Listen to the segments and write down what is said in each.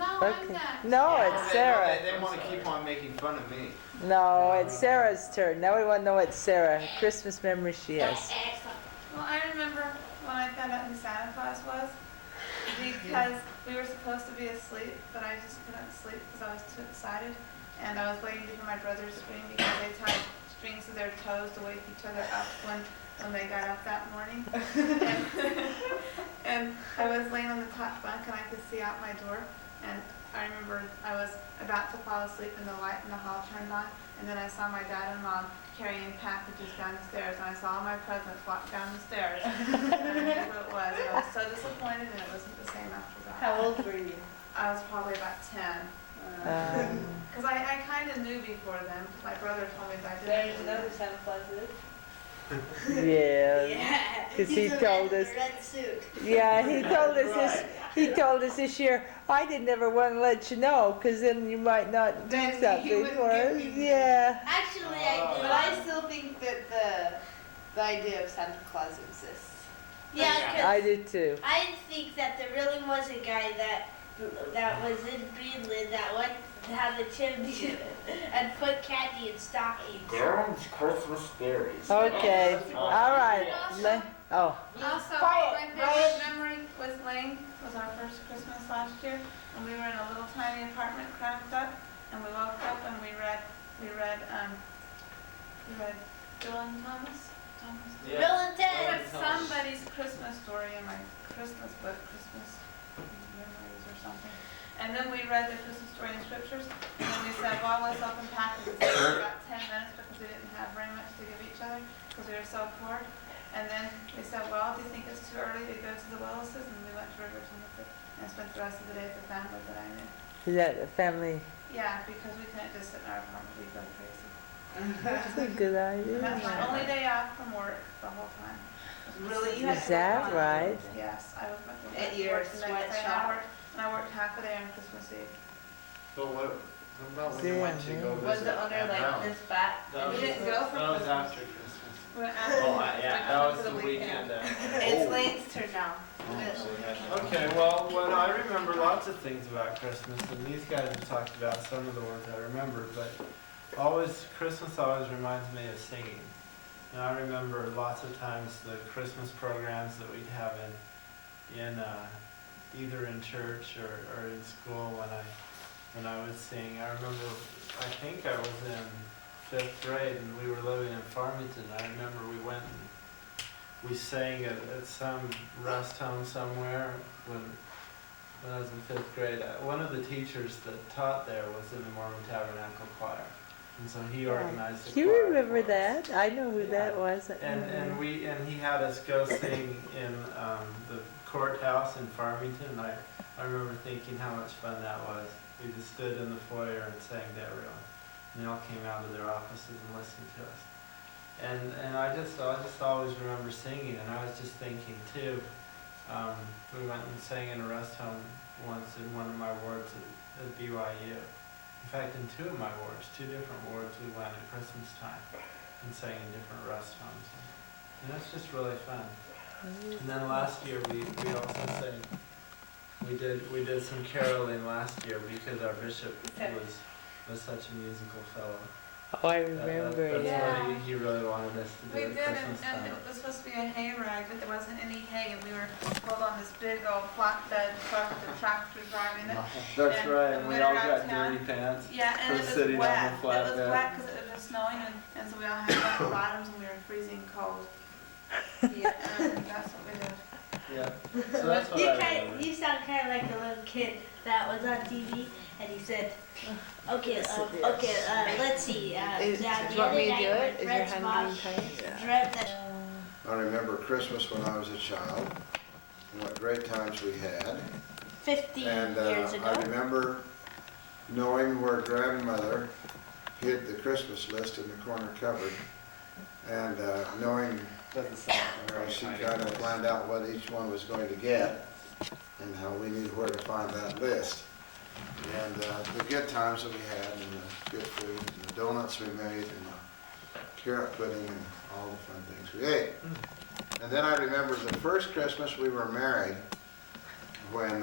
No, I'm Okay. next. No, it's Sarah. They want to keep on making fun of me. No, it's Sarah's turn. Now we want to know what Sarah, Christmas memory she has. Well, I remember when I found out who Santa Claus was, because we were supposed to be asleep, but I just couldn't sleep because I was too excited. And I was waiting to hear my brothers scream because they tied strings to their toes to wake each other up when they got up that morning. And I was laying on the top bunk and I could see out my door. And I remember I was about to fall asleep and the light in the hall turned on. And then I saw my dad and mom carrying packages down the stairs. And I saw all my presents walk down the stairs. And I knew who it was. And I was so disappointed and it wasn't the same after that. How old were you? I was probably about 10. Because I kind of knew before then. My brother told me that I There's didn't. another Santa Claus is. Yeah. Yeah. 'Cause he He's a told red- us. Red suit. Yeah, he told us this. He told us this year. I didn't ever want to let you know, 'cause then you might not do Then he something wouldn't for give us. me- Yeah. Actually, I do. But I still think that the idea of Santa Claus exists. Yeah, 'cause I did too. I think that there really was a guy that was in Greenland that went down the chimney and put candy in stockings. Darren's Christmas Berries. Okay. All right. Oh. Also, Quiet, my favorite memory was Lane. Was our first Christmas last year, and we were in a little tiny apartment, cramped up, and we woke up and we read Bill and Thomas. Bill and I Ted. read somebody's Christmas story in my Christmas book, Christmas Memories or something. And then we read the Christmas story in scriptures, and then we said, well, let's open packages. It was about 10 minutes because we didn't have very much to give each other because we were so poor. And then we said, well, do you think it's too early to go to the Willises? And we went to Riverton and spent the rest of the day with the family that I knew. Is that a family? Yeah, because we couldn't just sit in our apartment, we'd go crazy. That's a good And that's my idea. only day off from work the whole time. Really? You had Is to that work on right? Yes, I was At your sweatshop? And I worked half a day on Christmas Eve. So what about when you went to go visit? Was the owner Aunt like Mel? this fat? That We was- didn't go for That was Christmas. after Christmas. We went Oh, after- yeah, we that went was for the weekend after. It's Lane's turn now. Okay, well, I remember lots of things about Christmas, and these guys have talked about some of the ones I remember, but Christmas always reminds me of singing. And I remember lots of times the Christmas programs that we'd have in either in church or in school when I would sing. I remember, I think I was in 5th grade and we were living in Farmington. I remember we went and we sang at some rest home somewhere when I was in 5th grade. One of the teachers that taught there was in the Mormon Tabernacle Choir. And so he organized the Do you choir remember for us. that? I know who that was. And he had us go sing in the courthouse in Farmington. And I remember thinking how much fun that was. We just stood in the foyer and sang to everyone. And they all came out of their offices and listened to us. And I just always remember singing. And I was just thinking too, we went and sang in a rest home once in one of my wards at BYU. In fact, in 2 of my wards, 2 different wards, we went at Christmas time and sang in different rest homes. And it's just really fun. And then last year we also sang. We did some caroling last year because our bishop was such a musical fellow. Oh, I remember. That's Yeah. what he really wanted us to do We at did, Christmas and time. it was supposed to be a hay ride, but there wasn't any hay, and we were pulled on this big old flatbed truck with the tractor driving it. That's and- right, and we we all were out got of town. dirty pants. Yeah, and For it was sitting on the wet. It was flatbed. wet because it was snowing, and so we all had wet bottoms, and we were freezing cold. Yeah, and that's what we did. Yeah, so that's what I remember. You sound kind of like the little kid that was on TV, and he said, "Okay, let's see. Do The you want other me to night do when it? Is your Fred's hand mom being tight? dreamt that I remember Christmas when I was a child, and what great times we had. 50 And years ago." I remember knowing where grandmother hid the Christmas list in the corner cupboard, and knowing Doesn't sound she kind of planned out what each one was going to get, and how we knew where to find that list. And the good times that we had, and the good food, and the donuts we made, and the carrot pudding, and all the fun things we ate. And then I remember the first Christmas we were married, when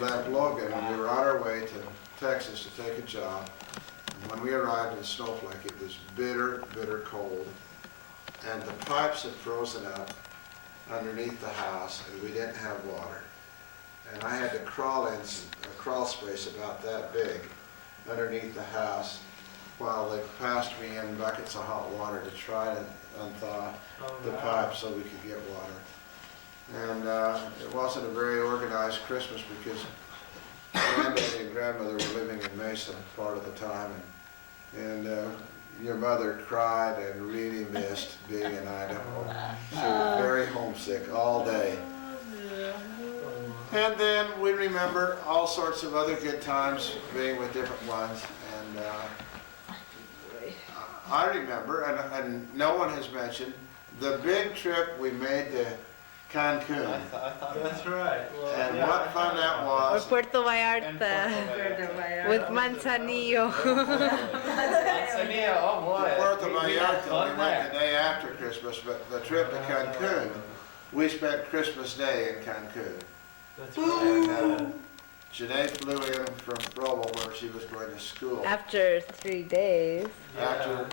we left Logan and we were on our way to Texas to take a job. And when we arrived in Snowflake, it was bitter, bitter cold. And the pipes had frozen up underneath the house and we didn't have water. And I had to crawl in a crawl space about that big underneath the house while they passed me in buckets of hot water to try to unthaw the pipe so we could get water. And it wasn't a very organized Christmas because Granddaddy and Grandmother were living in Mesa part of the time, and your mother cried and really missed being in Idaho. She was very homesick all day. And then we remember all sorts of other good times being with different ones. And I remember, and no one has mentioned, the big trip we made to Cancun. That's right. Well, And yeah, what fun that Or was. Puerto Vallarta with Manzanillo. Manzanillo, oh boy. Puerto We had Vallarta, fun we went there. the day after Christmas, but the trip to Cancun, we spent Christmas Day in Cancun. That's right. Janae flew in from Provo where she was going to school. After 3 days. After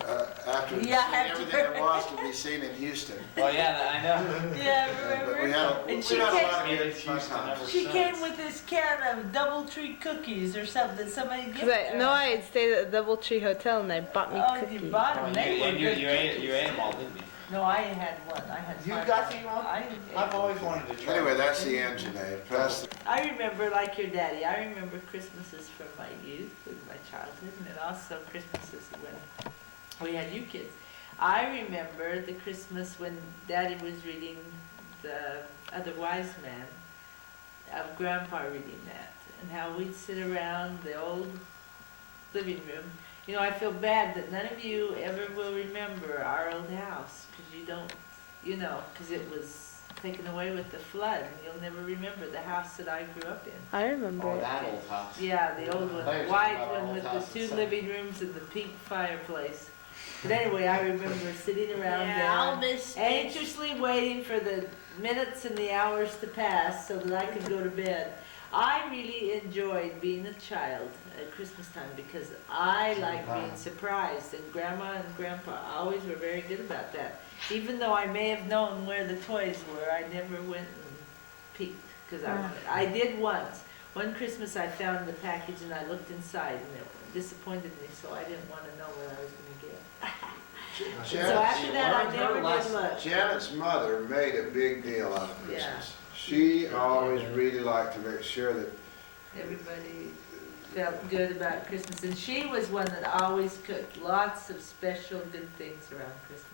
seeing Yeah, everything there was to be seen in Houston. Oh yeah, I know. Yeah, But we remember? had And we she had a came- lot of good Houston fun ever times. She since. came with this can of DoubleTree cookies or something that somebody gave her. No, I had stayed at the Doubletree Hotel and they bought me Oh, cookies. you bought Oh, them. you, They were and good you cookies. ate them all, didn't you? No, I had one. I had You 5. got me one? I've always wanted to try. Anyway, that's the end, Janae. Pass the I remember, like your daddy, I remember Christmases from my youth and my childhood, and then also Christmases when we had you kids. I remember the Christmas when Daddy was reading the Other Wise Man, of Grandpa reading that, and how we'd sit around the old living room. You know, I feel bad that none of you ever will remember our old house, because you don't, you know, because it was taken away with the flood, and you'll never remember the house that I grew up in. I remember Oh, it. that old house. Yeah, the old one, I thought you the were white talking about one our with old the house 2 itself. living rooms and the pink fireplace. But anyway, I remember sitting around Yeah, I'll there, miss anxiously waiting for the minutes and the hours to pass so that I could go to bed. I really enjoyed being a child at Christmas time because I like being surprised, and Grandma and Grandpa always were very good about that. Even though I may have known where the toys were, I never went and peeked, because I did once. One Christmas I found the package and I looked inside and it disappointed me, so I didn't want to know what I was going to get. So after that, I never did look. Janet's mother made a big deal out of Christmas. She always really liked to make sure that Everybody felt good about Christmas, and she was one that always cooked lots of special good things around Christmas.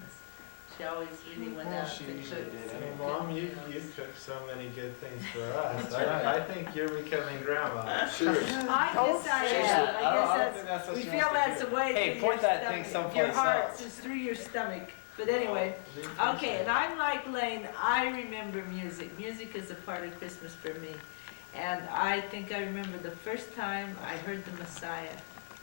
She always really went Well, out she to usually cook. did some anyway. good Mom, you meals. cooked so many good things for us. I think you're becoming grandma. she was, I guess I Oh, am. I guess that's, we feel that's a way Hey, through point your that thing stomach. someplace Your heart else. is through your stomach. But anyway, okay, and I'm like Lane, I remember music. Music is a part of Christmas for me. And I think I remember the first time I heard the Messiah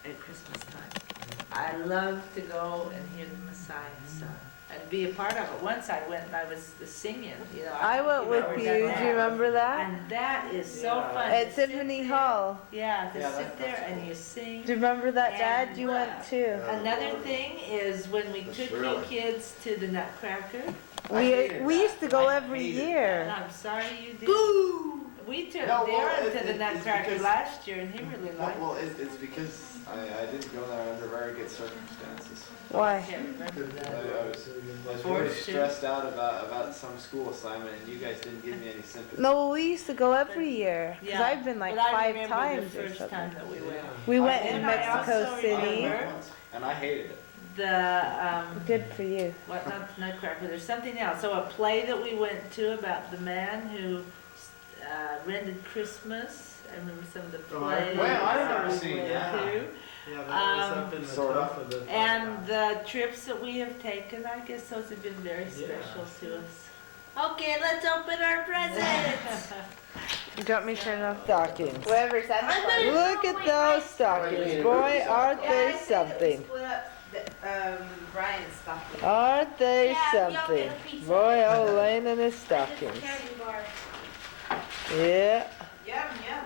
at Christmas time. I love to go and hear the Messiah sung and be a part of it. Once I went and I was singing, you know. I went with never you. done Do that. you remember that? And that is so Yeah. fun. At to sit Symphony there. Hall. Yeah, to Yeah, sit there that's and cool. you sing. Do you remember that, Dad? And You went too. Another thing is when we That's took really- you kids to the Nutcracker. We used to go I every hated And year. I'm sorry you did. Boo! We took No, well, Darren to it's the Nutcracker because- last year and he really liked it. Well, it's because I didn't go there under very good circumstances. Why? I can't remember I that. was really Forced to. stressed out about some school assignment, and you guys didn't give me any sympathy. No, we used to go every year. Cause Yeah, I've been like but I 5 remember times the or first something. time that we went. We went And in I Mexico also City. remember- And I hated it. The, Good for you. what, not Nutcracker, there's something else. So a play that we went to about the man who rented Christmas. I remember some of the Oh, I plays. remember. Well, I that remember we seeing went that. to. Yeah, that was up in the Sort of. top of the. And the trips that we have taken, I guess those have been very Yeah. special to us. Okay, let's open our presents. You got me turn off stockings. Whoever Santa I'm Claus. gonna Look throw at away those my stockings. Boy, aren't Yeah, I they said it was something. split up, Brian's stocking. Aren't they Yeah, we all get something? a piece of Boy, it. old Lane and his Just a stockings. candy bar. Yeah. Yum, yum.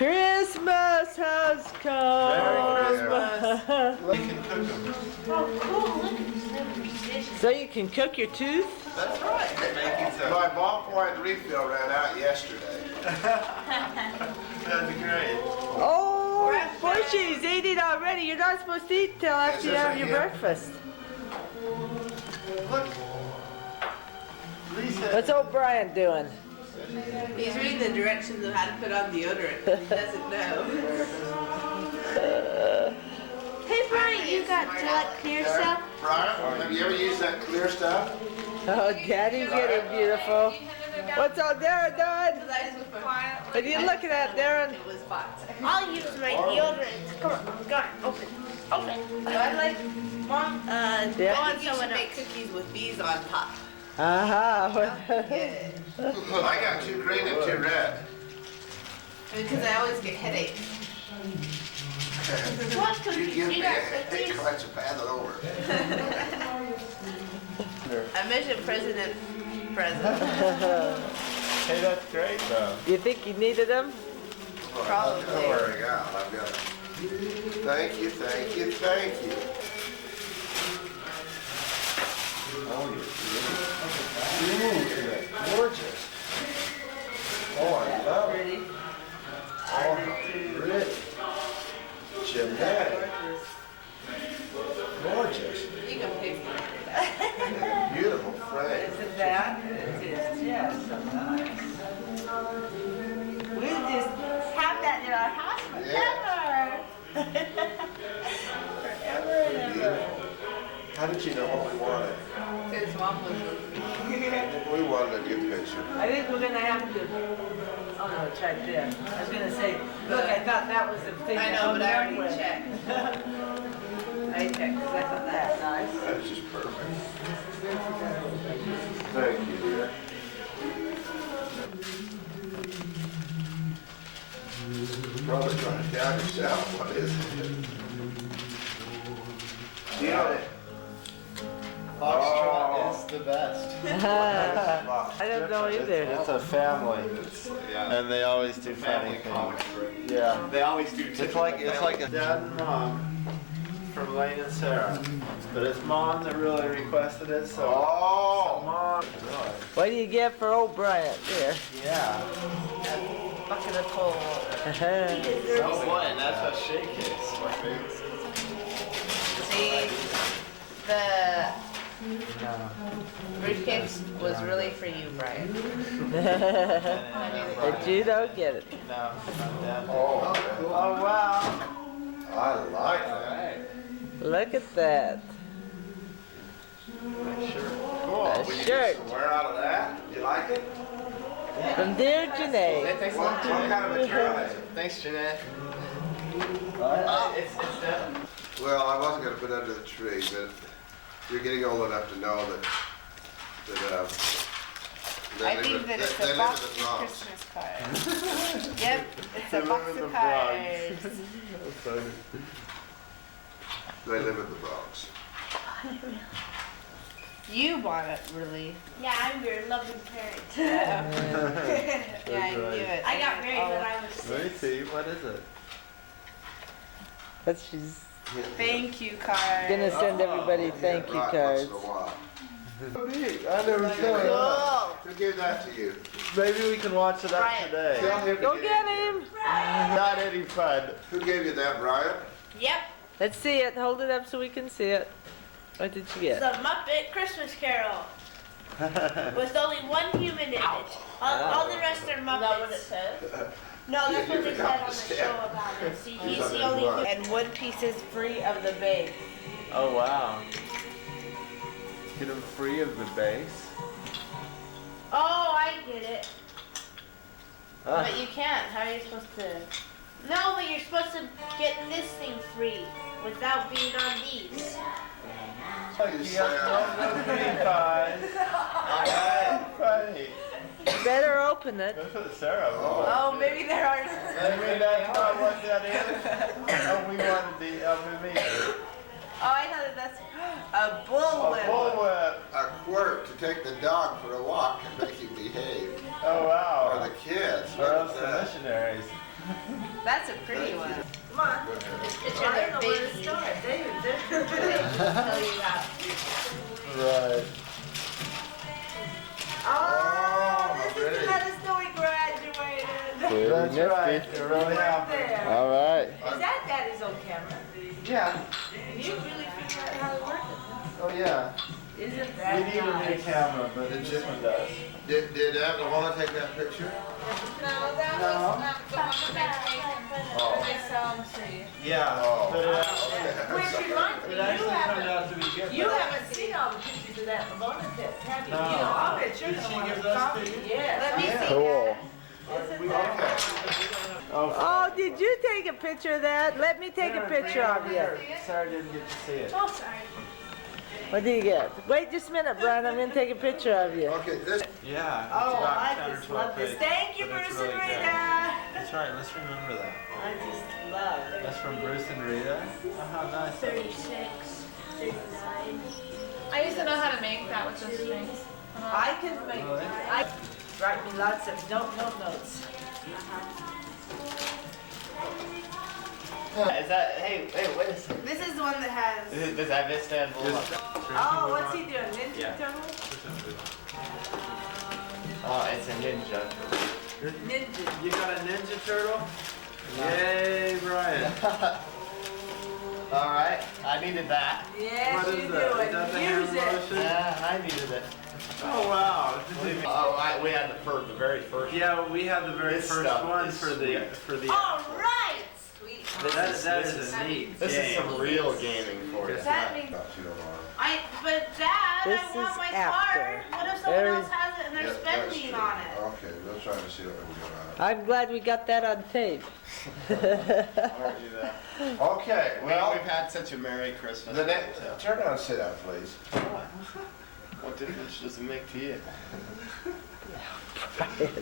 Christmas has come. You can cook them. Oh, cool, look at this little precision. So you can cook your tooth? That's right. Making some. My ballpoint refill ran out yesterday. That's great. Oh, Bushy, he's eating already. You're not supposed to eat till after you have your breakfast. Look. Lisa. What's old Brian doing? He's reading the directions of how to put on deodorant. He doesn't know. Hey, Brian, you got Gillette Clear stuff? Brian, have you ever used that clear stuff? Oh, Daddy's getting beautiful. What's old Darren doing? Because I just looked for What are you looking at, Darren? it was bots. I'll use my deodorant. Come on, open. Open. So I like, Mom, Yeah. I think you should make cookies with these on top. Uh-huh. Yeah. I got 2 green and 2 red. Because I always get headaches. What You cookies? give me You a got headache, cookies? why don't you pass it over? I mentioned President. Hey, that's great though. You think you needed them? Probably. Don't worry, I've got it. Thank you, thank you, thank you. Oh, you're gorgeous. Oh, I love it. Pretty. Oh, how pretty. Jeanette, gorgeous. You can pick one. Beautiful frame. Isn't that? It is just so nice. We'll just have that in our house forever. Forever and ever. How did you know what we wanted? His mom was with me. We wanted a good picture. I think we're gonna have to, oh no, it's right there. I was gonna say, look, I thought that was the thing. I to know, open but I up already with. checked. I checked, 'cause I thought that was nice. That's just perfect. Thank you, dear. Probably trying to count yourself. What is it? Yeah. Foxtrot is the best. I don't know either. It's a family, and they always do funny things. Yeah. They always do. It's like a dad and mom from Lane and Sarah, but it's mom that really requested it. So, Oh. mom. What do you get for old Brian? There. Yeah. Bucket of coal. Oh boy, and that's what shake is. See, the briefcase was really for you, Brian. But you don't get it. No, not that. Oh, Oh wow. I like that. Look at that. Cool. A Will you shirt. get some wear out of that? You like it? From dear Janae. Thanks a What lot, kind of material is it? Thanks, Jeanette. It's Well, I wasn't gonna put it under the tree, but you're getting old enough to know that they I live think in- that it's they a live box in the of Bronx. Christmas cards. Yep, it's a They box live in of the Bronx. cards. They live in the Bronx. You want it, really. Yeah, I'm your loving parent. Yeah, I knew right. it. I got married when I was Let me 6. see. What is it? But she's Thank you card. gonna send everybody thank you Right, cards. once in a while. I never saw it. Cool. Who gave that to you? Maybe we can watch it up Brian. today. Tell him to Go get him! Not any fun. Who gave you that, Brian? Yep, Let's see it. Hold it up so we can see it. What did you the get? Muppet Christmas Carol. With only one human in it. All the rest are Is that what it Muppets. says? No, that's You what they said forgot on to the step. show about it. See, he's thought the it only was. And one piece is free of the base. Oh wow. Get them free of the base. Oh, I get it. Ah. But you can't. How are you supposed to? No, but you're supposed to get this thing free without being on these. You got no green pies. Funny. Better open it. That's what Sarah wants. Oh, maybe there are. Maybe that's not what that is. Oh, we wanted the Oh, I know that that's a bullwhip. bullwhip. A Squirt to take the dog for a walk and make him behave. Oh, Or wow. the kids. Or Look else at the that. missionaries. That's a pretty one. Come on. Picture I their don't know where to baby. start. David, Tell you that. Right. Oh, this is pretty. to let us know he graduated. That's right. You're really Right happy. there. All right. Is that Daddy's on camera? Yeah. And you really figured out how to work it? Oh, yeah. Isn't We that need a new nice? camera, but this one does. Did Evan want to take that picture? No, that No. was the one that they take Oh. and they sell them to you. Yeah. Oh. But it, Which reminds me, it you actually turned haven't, out to be good. you haven't seen all the pictures of that Ramona test, have you? No. You know, I bet you're Did gonna she want give to those copy. to you? Yes. Let me Yeah. see Cool. that. Isn't We that Okay. Oh, Oh, did you take a picture of that? Let me take a picture of you. Sorry, I didn't get to see it. Oh, sorry. What do you get? Wait just a minute, Brian. I'm gonna take a picture of you. Okay, this, Yeah. It's Oh, about I 10 or just 12 love this. pages, Thank you, but it's Bruce and really good. Rita. That's right. Let's remember that. I just love it. That's from Bruce and Rita. Oh, how nice. 36, 39. I used to know how to make that with those strings. I can make, Really? I write me lots of notes. Is that, hey, wait a second. This is the one that has. Does that Istanbul? Oh, what's he doing? Ninja Yeah. Turtle? Oh, it's a ninja. Ninja. You got a Ninja Turtle? Yay, Brian. All right, I needed that. Yes, What you is do that? Is it. that the Use hand it. lotion? Yeah, I needed it. Oh, wow. Oh, we had the very first. Yeah, we had the very This first stuff one is for the. All right. Sweet. That is a neat This game. is some real gaming for you. Yes. That means, you don't want but Dad, This I want is my after. card. What if someone Very- else has it and Yeah, they're that's spending true. on it? Okay, we'll try to see what we can do I'm glad we got that on tape. I'll do that. about it. Okay, well, We've had such a Merry Christmas. the next, turn around and sit down, please. What difference does it make to you?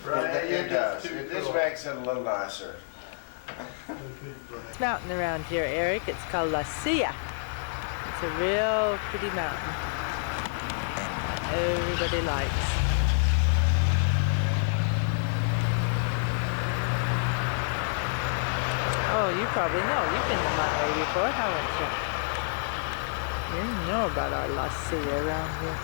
Brian, It you're does, just too it just cool. makes it a little nicer. Mountain around here, Eric. It's called La Silla. It's a real pretty mountain. Everybody likes. Oh, you probably know. You've been to Monterrey before, haven't you? You know about our La Silla around here.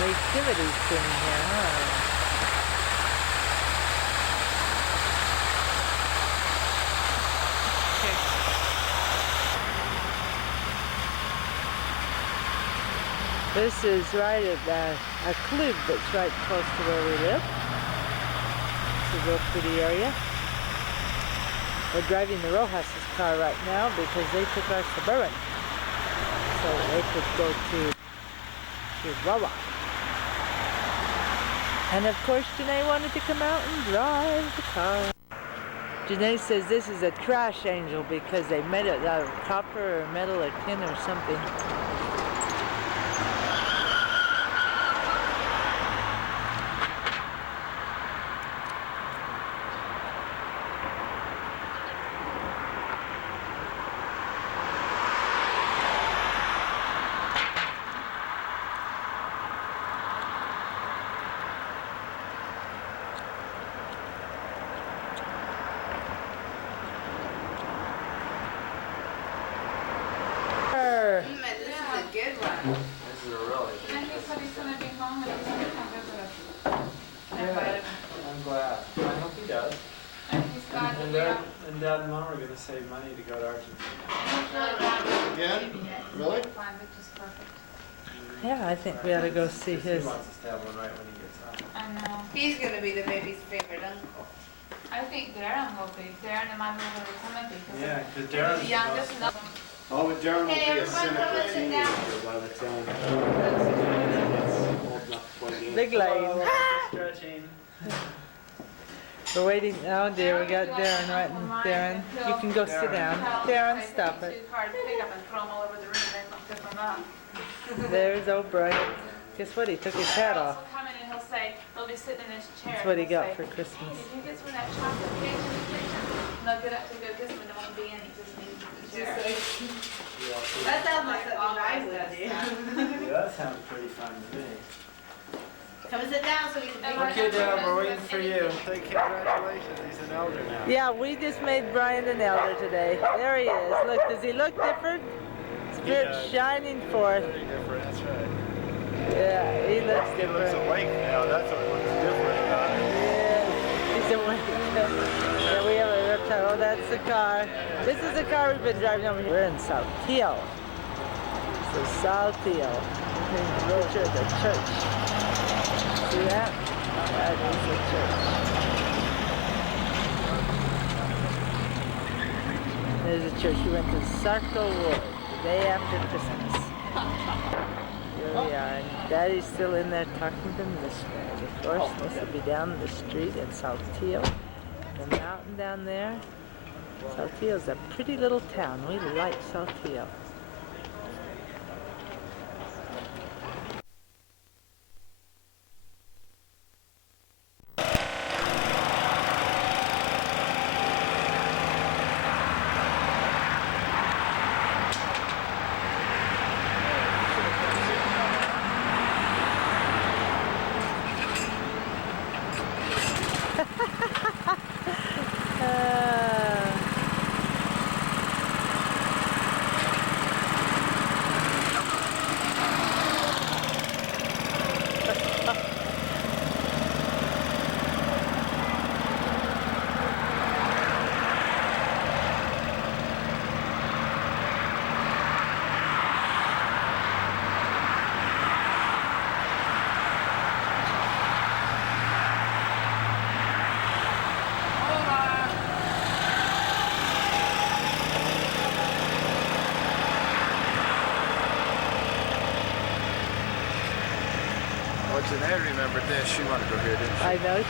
Nativity's in here, huh? This is right at a club that's right close to where we live. It's a real pretty area. We're driving the Rojas' car right now because they took our Suburban so they could go to Chihuahua. And of course, Janae wanted to come out and drive the car. Janae says this is a trash angel because they made it out of copper or metal or tin or something. This is a good one. This is a really And he said he's gonna be home and he's gonna come visit us. I invited him. I'm glad. I hope he does. And he's glad to And be Dad, out. and Dad and Mom are gonna save money to go to Argentina. Again? Really? Planned it just perfect. Yeah, I think we ought to go see He his. wants us to have one right when he gets home. I know. He's gonna be the baby's favorite uncle. I think Darren will be. Darren and my little brother Timothy. Yeah, because They're Darren's the the youngest. most- And Oh, but Darren will Hey, be a everyone, cynical come and sit down. teenager by the time he's old enough to play games. Big lane. Stretching. We're waiting. Oh dear, we got Darren right in. Darren, you can go sit down. Darren, stop it. Too hard to pick up and throw them all over the room. They don't pick them up. There's O'Brien. Guess what? He took his hat Charles off. will come in and he'll say, he'll be sitting in his chair. That's what he and he'll got say, for "Hey, Christmas. did you get some of that chocolate cake in the kitchen?" And they'll get up to go get some and it won't be in, he just needs the chair. That sounds like something I would do. Yeah, that sounds pretty fun to me. Come and sit down so we can And take Okay, we're Dad, not we're doing waiting for you. Say congratulations, he's an elder now. Yeah, we just made Brian an elder today. There he is. Look, does he look different? Spirit does. shining forth. Very different, that's right. Yeah, he looks He looks different. awake now, that's what looks different about him. Yeah, he's awake. Yeah, we have a reptile. Oh, that's the car. This is the car we've been driving over here. We're in Saltillo. So Saltillo. Picture of the church. See that? That is the church. There's a church. We went to Sarko Wood the day after Christmas. Here we are. And Daddy's still in there talking to the missionary. Of course, this will be down the street in Saltillo. The mountain down there. Saltillo's a pretty little town. We like Saltillo. Well, Jeanette remembered this. She wanted to go here, didn't she? I know.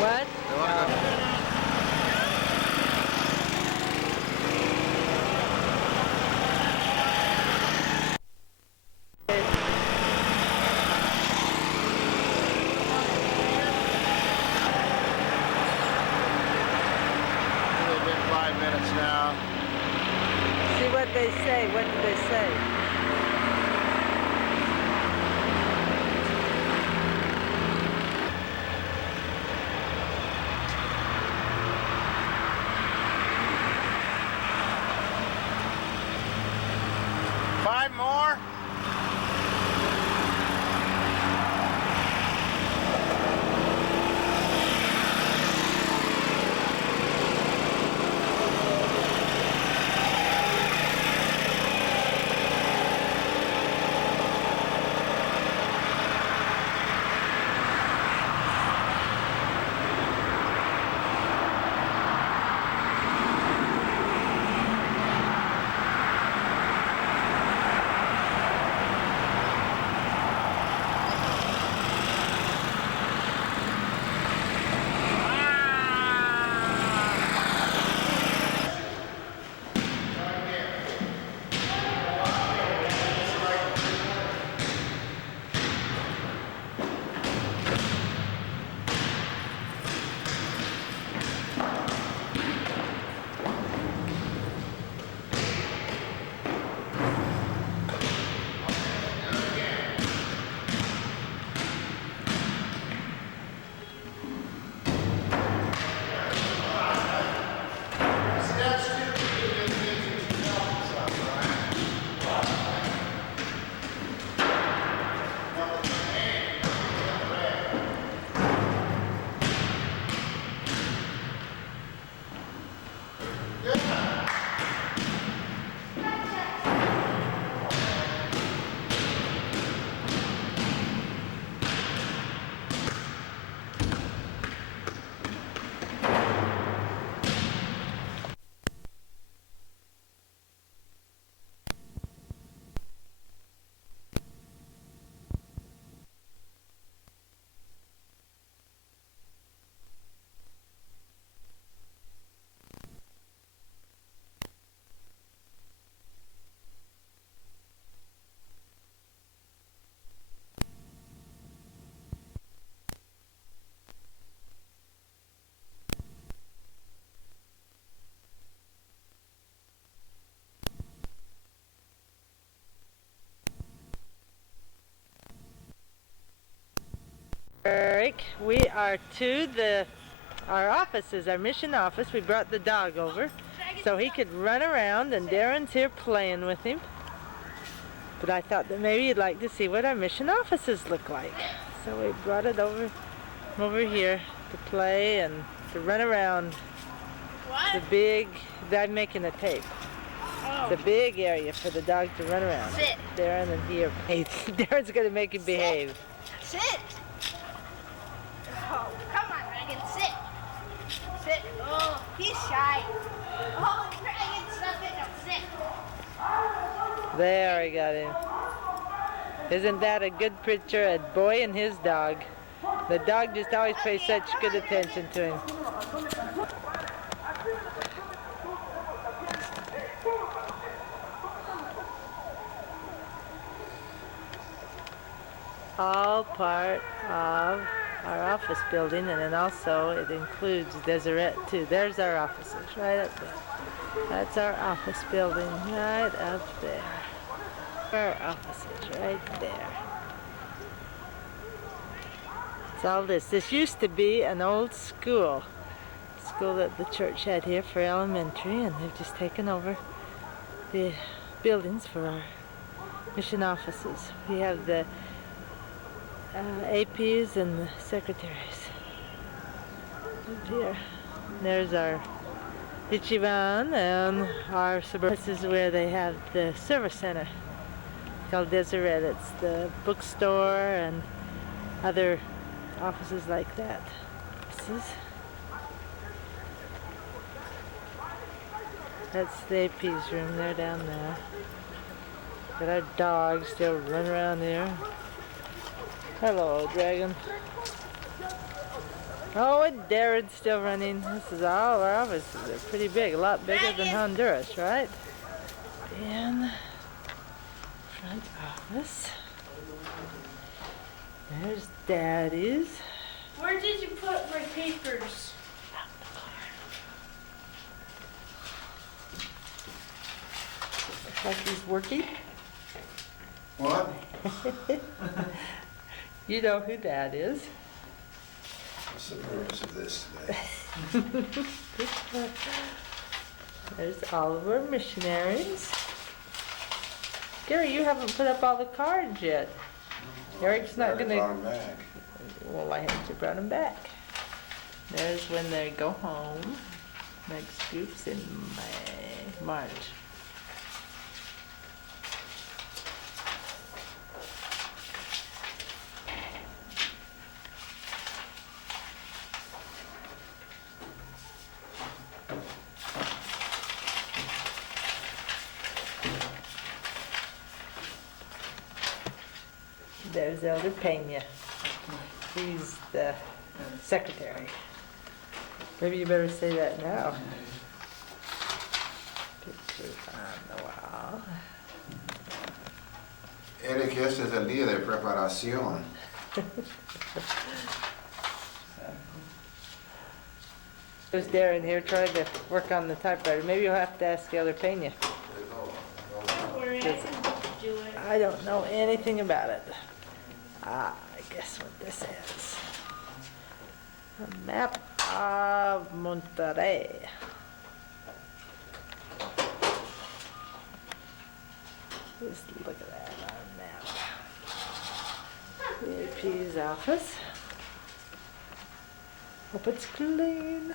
What? They wanna go- It's been 5 minutes now. See what they say. What do they say? Five more? We are to our offices, our mission office. We brought the dog over so he could run around, and Darren's here playing with him. But I thought that maybe you'd like to see what our mission offices look like. So we brought it over here to play and to run around. I'm making a tape. The big area for the dog to run around. Sit. Darren and he are Darren's gonna make him behave. Sit. Oh, come on, Dragon, sit. Sit. Oh, he's shy. Oh, Dragon, stop it. No, sit. There, I got him. Isn't that a good picture? A boy and his dog. The dog just always pays such good attention to him. All part of our office building, and then also it includes Deseret too. There's our offices right up there. That's our office building right up there. Our offices right there. It's all this. This used to be an old school that the church had here for elementary, and they've just taken over the buildings for our mission offices. We have the APs and the secretaries up here. There's our Ichiban and our suburban. This is where they have the service center called Deseret. It's the bookstore and other offices like that. That's the AP's room. They're down there. Got our dog still running around here. Hello, Dragon. Oh, and Darren's still running. This is all our offices. They're pretty big, a lot bigger than Honduras, right? And front office. There's Daddy's. Where did you put my papers? Looks like he's working. What? You know who Dad is. What's the purpose of this today? There's all of our missionaries. Gary, you haven't put up all the cards yet. Eric's not Very gonna. far back. Well, I have to bring them back. There's when they go home. Next group's in March. There's Elder Pena. He's the secretary. Maybe you better say that now. Pictures on the wall. Eric, este es el día de preparación. There's Darren here trying to work on the typewriter. Maybe you'll have to ask Elder Pena. Don't worry, I can do it. I don't know anything about it. I guess what this is. A map of Monterrey. Just look at that on a map. The AP's office. Hope it's clean.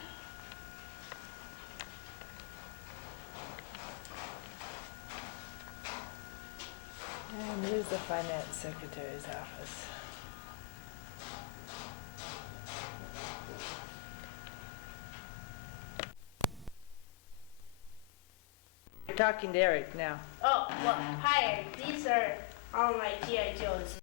And here's the finance secretary's office. You're talking to Eric now. Oh, well, hi, these are all my G.I. Joes.